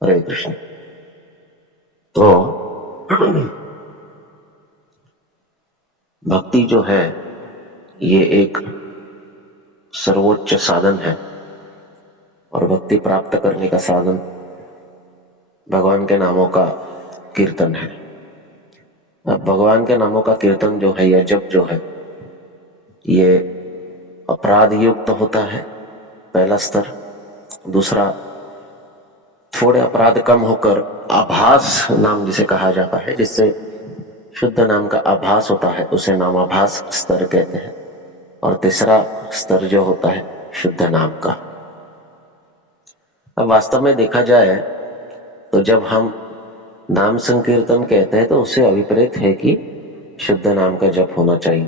हरे कृष्ण। तो भक्ति जो है ये एक सर्वोच्च साधन है और भक्ति प्राप्त करने का साधन भगवान के नामों का कीर्तन है। अब भगवान के नामों का कीर्तन जो है या जप जो है ये अपराध युक्त होता है, पहला स्तर। दूसरा, थोड़े अपराध कम होकर आभास नाम जिसे कहा जाता है, जिससे शुद्ध नाम का आभास होता है, उसे नामाभास स्तर कहते हैं। और तीसरा स्तर जो होता है शुद्ध नाम का। अब वास्तव में देखा जाए तो जब हम नाम संकीर्तन कहते हैं तो उससे अभिप्रेत है कि शुद्ध नाम का जप होना चाहिए,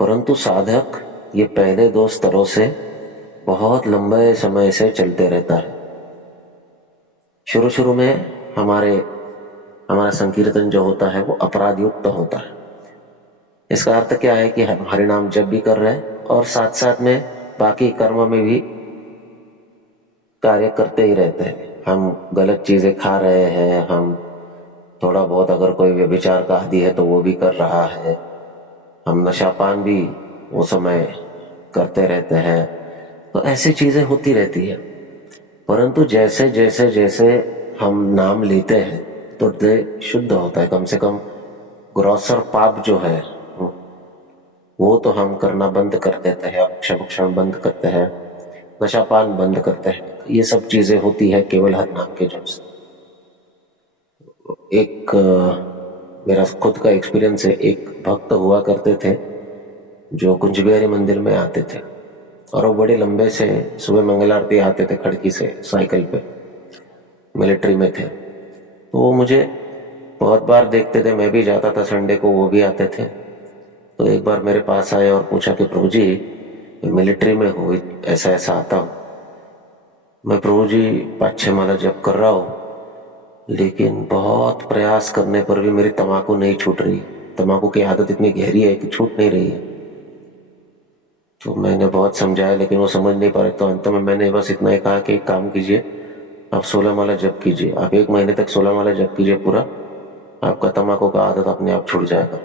परंतु साधक ये पहले दो स्तरों से बहुत लंबे समय से चलते रहता है। शुरू शुरू में हमारा संकीर्तन जो होता है वो अपराध युक्त होता है। इसका अर्थ क्या है कि हम हरिनाम जप भी कर रहे हैं और साथ साथ में बाकी कर्म में भी कार्य करते ही रहते हैं। हम गलत चीजें खा रहे हैं, हम थोड़ा बहुत अगर कोई व्यभिचार का आदी है तो वो भी कर रहा है, हम नशापान भी वो समय करते रहते हैं। तो ऐसी चीजें होती रहती है। परंतु जैसे जैसे जैसे हम नाम लेते हैं तो हृदय शुद्ध होता है। कम से कम ग्रॉसर पाप जो है वो तो हम करना बंद कर देते हैं, भक्षण बंद करते हैं, नशापान बंद करते हैं। ये सब चीजें होती है केवल हर नाम के जप से। एक मेरा खुद का एक्सपीरियंस है। एक भक्त हुआ करते थे जो कुंज बिहारी मंदिर में आते थे और वो बड़े लंबे से सुबह मंगल आरती आते थे खड़की से साइकिल पे, मिलिट्री में थे। तो वो मुझे बहुत बार देखते थे, मैं भी जाता था संडे को, वो भी आते थे। तो एक बार मेरे पास आए और पूछा कि प्रभु जी मिलिट्री में हो, ऐसा ऐसा आता हूँ। मैं प्रभु जी 5-6 माला जप कर रहा हूँ, लेकिन बहुत प्रयास करने पर भी मेरी तम्बाकू नहीं छूट रही। तम्बाकू की आदत इतनी गहरी है कि छूट नहीं रही है। तो मैंने बहुत समझाया लेकिन वो समझ नहीं पा रहे। तो अंत में मैंने बस इतना ही कहा कि एक काम कीजिए, आप 16 माला जप कीजिए, आप 1 महीने तक 16 माला जप कीजिए पूरा, आपका तम्बाकू का आदत अपने आप छूट जाएगा।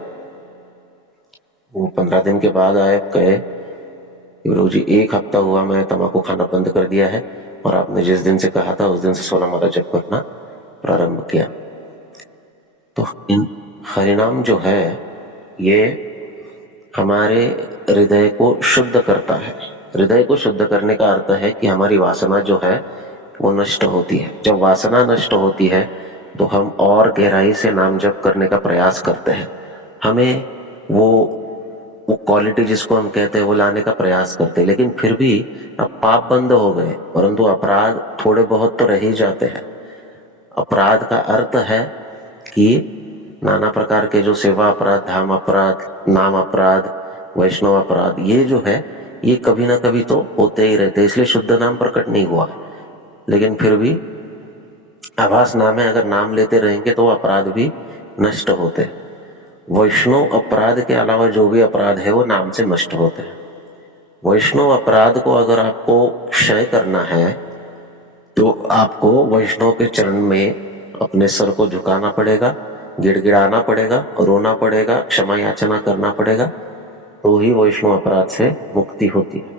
वो 15 दिन के बाद आए, कहे गुरु जी 1 हफ्ता हुआ मैंने तम्बाकू खाना बंद कर दिया है और आपने जिस दिन से कहा था उस दिन से 16 माला जप करना प्रारंभ किया। तो हरिनाम जो है ये हमारे हृदय को शुद्ध करता है। हृदय को शुद्ध करने का अर्थ है कि हमारी वासना जो है वो नष्ट होती है। जब वासना नष्ट होती है तो हम और गहराई से नाम जप करने का प्रयास करते हैं। हमें वो क्वालिटी जिसको हम कहते हैं वो लाने का प्रयास करते हैं। लेकिन फिर भी अब पाप बंद हो गए, परंतु अपराध थोड़े बहुत तो रह ही जाते हैं। अपराध का अर्थ है कि नाना प्रकार के जो सेवा अपराध, धाम अपराध, नाम अपराध, वैष्णव अपराध, ये जो है ये कभी ना कभी तो होते ही रहते, इसलिए शुद्ध नाम प्रकट नहीं हुआ। लेकिन फिर भी आभास नाम है, अगर नाम लेते रहेंगे तो अपराध भी नष्ट होते। वैष्णव अपराध के अलावा जो भी अपराध है वो नाम से नष्ट होते हैं। वैष्णव अपराध को अगर आपको क्षय करना है तो आपको वैष्णव के चरण में अपने सर को झुकाना पड़ेगा, गिड़गिड़ाना पड़ेगा, रोना पड़ेगा, क्षमा याचना करना पड़ेगा, तो ही वैष्णव अपराध से मुक्ति होती है।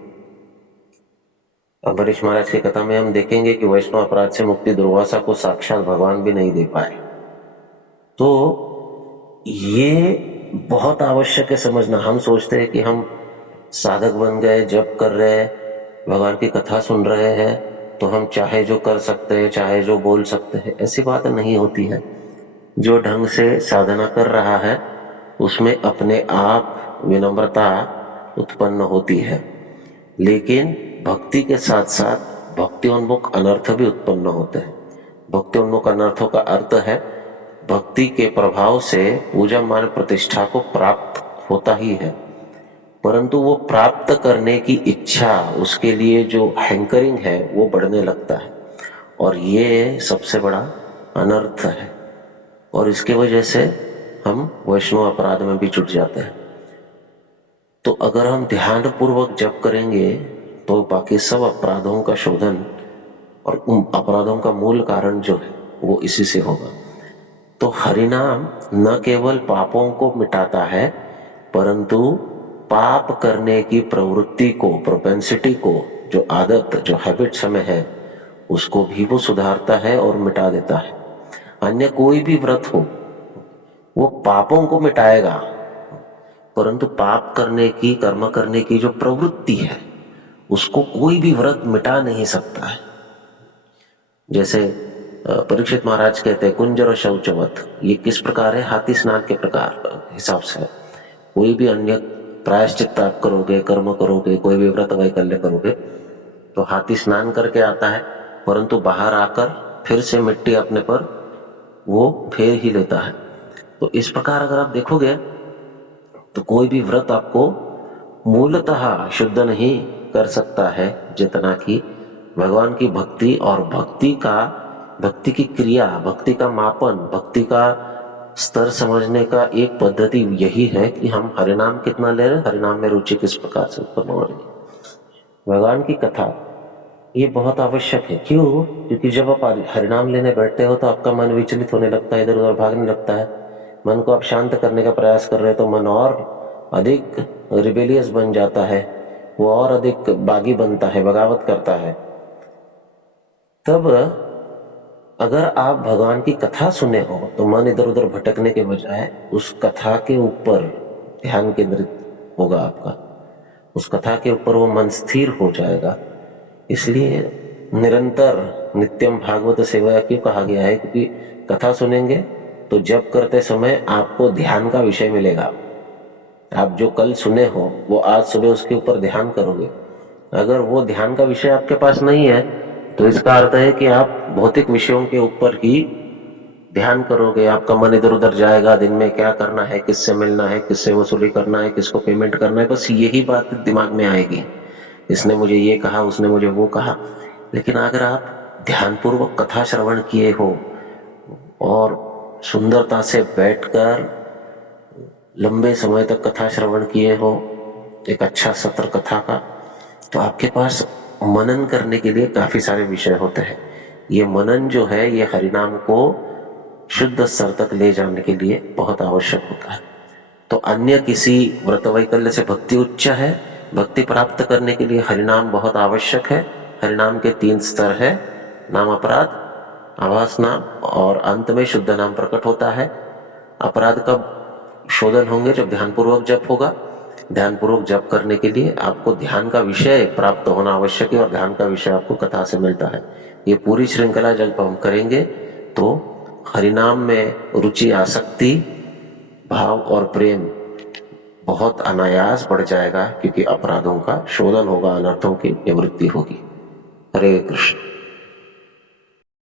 अम्बरीश महाराज की कथा में हम देखेंगे कि वैष्णव अपराध से मुक्ति दुर्वासा को साक्षात भगवान भी नहीं दे पाए। तो ये बहुत आवश्यक है समझना। हम सोचते हैं कि हम साधक बन गए, जप कर रहे हैं, भगवान की कथा सुन रहे हैं, तो हम चाहे जो कर सकते हैं, चाहे जो बोल सकते हैं। ऐसी बात नहीं होती है। जो ढंग से साधना कर रहा है उसमें अपने आप विनम्रता उत्पन्न होती है, लेकिन भक्ति के साथ साथ भक्तिोन्मुख अनर्थ भी उत्पन्न होते हैं। भक्तिोन्मुख अनर्थों का अर्थ है भक्ति के प्रभाव से पूजा मान प्रतिष्ठा को प्राप्त होता ही है, परंतु वो प्राप्त करने की इच्छा, उसके लिए जो हैंकरिंग है वो बढ़ने लगता है, और ये सबसे बड़ा अनर्थ है। और इसके वजह से हम वैष्णव अपराध में भी जुट जाते हैं। तो अगर हम ध्यान पूर्वक जप करेंगे तो बाकी सब अपराधों का शोधन और उन अपराधों का मूल कारण जो है वो इसी से होगा। तो हरिनाम न केवल पापों को मिटाता है, परंतु पाप करने की प्रवृत्ति को, प्रोपेंसिटी को, जो आदत, जो हैबिट्स हमें है, उसको भी वो सुधारता है और मिटा देता है। अन्य कोई भी व्रत हो वो पापों को मिटाएगा, परंतु पाप करने की, कर्म करने की जो प्रवृत्ति है उसको कोई भी व्रत मिटा नहीं सकता है। जैसे परीक्षित महाराज कहते हैं कुंजर शौचवत, ये किस प्रकार है? हाथी स्नान के प्रकार हिसाब से। कोई भी अन्य प्रायश्चित आप करोगे, कर्म करोगे, कोई भी व्रत वैकल्य करोगे तो हाथी स्नान करके आता है, परंतु बाहर आकर फिर से मिट्टी अपने पर वो फेर ही लेता है। तो इस प्रकार अगर आप देखोगे तो कोई भी व्रत आपको मूलतः शुद्ध नहीं कर सकता है, जितना कि भगवान की भक्ति और भक्ति की क्रिया, भक्ति का मापन, भक्ति का स्तर समझने का एक पद्धति यही है कि हम हरिनाम कितना ले रहे, हरिनाम में रुचि किस प्रकार से उत्पन्न हो रही है। भगवान की कथा ये बहुत आवश्यक है। क्यों? क्योंकि जब आप हरिनाम लेने बैठते हो तो आपका मन विचलित होने लगता है, इधर उधर भागने लगता है। मन को आप शांत करने का प्रयास कर रहे हो तो मन और अधिक रिबेलियस बन जाता है, वो और अधिक बागी बनता है, बगावत करता है। तब अगर आप भगवान की कथा सुने हो तो मन इधर उधर भटकने के बजाय उस कथा के ऊपर ध्यान केंद्रित होगा आपका, उस कथा के ऊपर वो मन स्थिर हो जाएगा। इसलिए निरंतर नित्यम भागवत सेवा क्यों कहा गया है? क्योंकि कथा सुनेंगे तो जप करते समय आपको ध्यान का विषय मिलेगा। आप जो कल सुने हो वो आज सुबह उसके ऊपर ध्यान करोगे। अगर वो ध्यान का विषय आपके पास नहीं है तो इसका अर्थ है कि आप भौतिक विषयों के ऊपर ही ध्यान करोगे, आपका मन इधर उधर जाएगा। दिन में क्या करना है, किससे मिलना है, किससे वसूली करना है, किसको पेमेंट करना है, बस यही बात दिमाग में आएगी। इसने मुझे ये कहा, उसने मुझे वो कहा। लेकिन अगर आप ध्यानपूर्वक कथा श्रवण किए हो और सुंदरता से बैठकर लंबे समय तक कथा श्रवण किए हो, एक अच्छा सत्र कथा का, तो आपके पास मनन करने के लिए काफी सारे विषय होते हैं। ये मनन जो है ये हरिनाम को शुद्ध स्तर तक ले जाने के लिए बहुत आवश्यक होता है। तो अन्य किसी व्रत वैकल्य से भक्ति उच्च है, भक्ति प्राप्त करने के लिए हरिनाम बहुत आवश्यक है। हरिनाम के 3 स्तर है, नाम अपराध, आभास नाम और अंत में शुद्ध नाम प्रकट होता है। अपराध कब शोधन होंगे? जब ध्यानपूर्वक जप होगा। ध्यानपूर्वक जप करने के लिए आपको ध्यान का विषय प्राप्त होना आवश्यक है और ध्यान का विषय आपको कथा से मिलता है। ये पूरी श्रृंखला जब हम करेंगे तो हरिनाम में रुचि, आसक्ति, भाव और प्रेम बहुत अनायास बढ़ जाएगा, क्योंकि अपराधों का शोधन होगा, अनर्थों की निवृत्ति होगी। हरे कृष्ण।